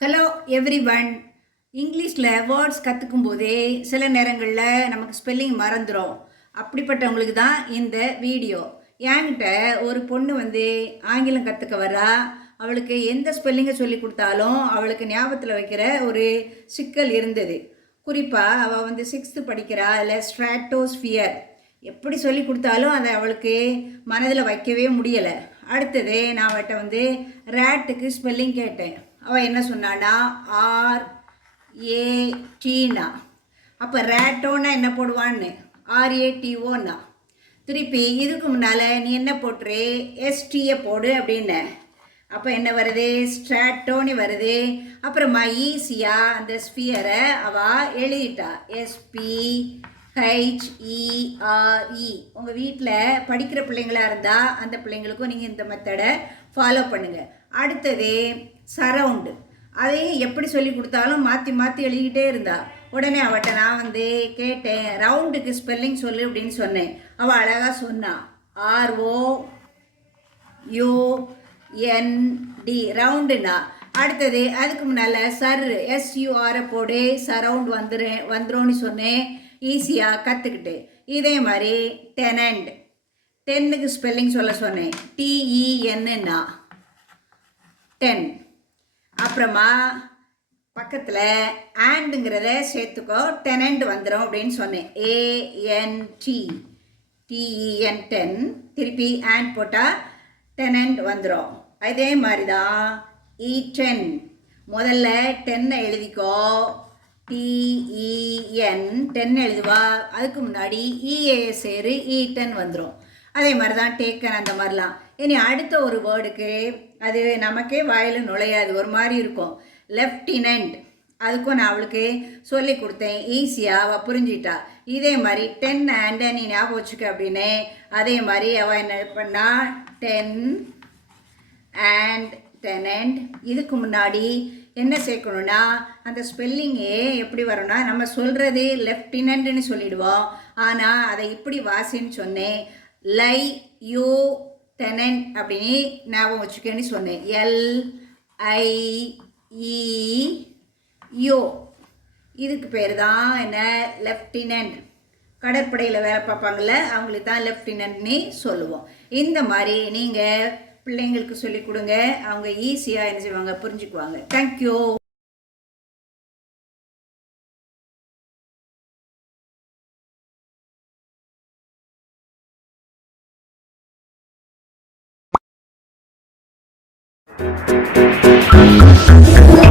Hello every one. இங்கிலீஷில் words கற்றுக்கும் போதே சில நேரங்களில் நமக்கு ஸ்பெல்லிங் மறந்துடும். அப்படிப்பட்டவங்களுக்கு தான் இந்த வீடியோ. என்கிட்ட ஒரு பொண்ணு ஆங்கிலம் கற்றுக்க வரா. அவளுக்கு எந்த ஸ்பெல்லிங்கை சொல்லி கொடுத்தாலும் அவளுக்கு ஞாபகத்தில் வைக்கிற ஒரு சிக்கல் இருந்தது. குறிப்பாக அவள் 6th படிக்கிறா. இல்லை ஸ்ட்ராட்டோஸ்பியர் எப்படி சொல்லி கொடுத்தாலும் அதை அவளுக்கு மனதில் வைக்கவே முடியலை. அடுத்தது நான் அவட்ட ரேட்டுக்கு ஸ்பெல்லிங் கேட்டேன். அவள் என்ன சொன்னான்னா RATனா. அப்போ ரேட்டோன்னா என்ன போடுவான்னு RATOன்னா. திருப்பி இதுக்கு முன்னால் நீ என்ன போட்டுரு, STயை போடு அப்படின்னு. அப்போ என்ன வருது, ஸ்ட்ராட்டோன்னு வருது. அப்புறமா ஈஸியாக அந்த ஸ்பியரை அவள் எழுதிட்டா, SPHERE. உங்கள் வீட்டில் படிக்கிற பிள்ளைங்களாக இருந்தால் அந்த பிள்ளைங்களுக்கும் நீங்கள் இந்த மெத்தடை ஃபாலோ பண்ணுங்கள். அடுத்தது சரவுண்டு. அதையும் எப்படி சொல்லி கொடுத்தாலும் மாற்றி மாற்றி எழுதிக்கிட்டே இருந்தா. உடனே அவட்ட நான் கேட்டேன், ரவுண்டுக்கு ஸ்பெல்லிங் சொல்லு அப்படின்னு சொன்னேன். அவள் அழகாக சொன்னான், ROUND, ரவுண்டுனா. அடுத்தது அதுக்கு முன்னால் SUR போடு, சரவுண்ட் வந்துரும்னு சொன்னேன். ஈஸியாக கற்றுக்கிட்டு. இதே மாதிரி டெனண்ட், டென்னுக்கு ஸ்பெல்லிங் சொல்ல சொன்னேன், TENன்னா 10. அப்புறமா பக்கத்தில் ஆண்டுங்கிறத சேர்த்துக்கோ, டெனண்ட் வந்துடும் அப்படின்னு சொன்னேன், ANT, TEN 10. திருப்பி ஆண்ட் போட்டால் டெனண்ட் வந்துடும். அதே மாதிரி தான் E10. முதல்ல 10 எழுதிக்கோ, TEN 10 எழுதுவா. அதுக்கு முன்னாடி EA சேரு, E10 வந்துடும். அதே மாதிரி தான் டேக்கன், அந்த மாதிரிலாம். இனி அடுத்த ஒரு வேர்டுக்கு அது நமக்கே வாயில் நுழையாது, ஒரு மாதிரி இருக்கும். லெஃப்டினன்ட், அதுக்கும் நான் அவளுக்கு சொல்லி கொடுத்தேன். ஈஸியாக அவள் புரிஞ்சிட்டா. இதே மாதிரி 10 அண்ட் நீ ஞாபகம் வச்சுக்க அப்படின்னு. அதே மாதிரி அவள் என்ன பண்ணா, 10 அண்ட் டெனண்ட். இதுக்கு முன்னாடி என்ன சேர்க்கணுன்னா, அந்த ஸ்பெல்லிங்கே எப்படி வரும்னா, நம்ம சொல்கிறது லெஃப்டினன்ட்னு சொல்லிடுவோம். ஆனால் அதை இப்படி வாசின்னு சொன்னேன், LIEUTENANT அப்படின்னு ஞாபகம் வச்சுக்கன்னு சொன்னேன். LIEO. இதுக்கு பேர் தான் என்ன, லெஃப்டினன்ட். கடற்படையில் வேலை பார்ப்பாங்கள்ல, அவங்களுக்கு தான் லெஃப்டினன்ட்னு சொல்லுவோம். இந்த மாதிரி நீங்கள் பிள்ளைங்களுக்கு சொல்லிக் கொடுங்க. அவங்க ஈஸியாக என்ன செய்வாங்க, புரிஞ்சுக்குவாங்க. தேங்க்யூ. Thank you.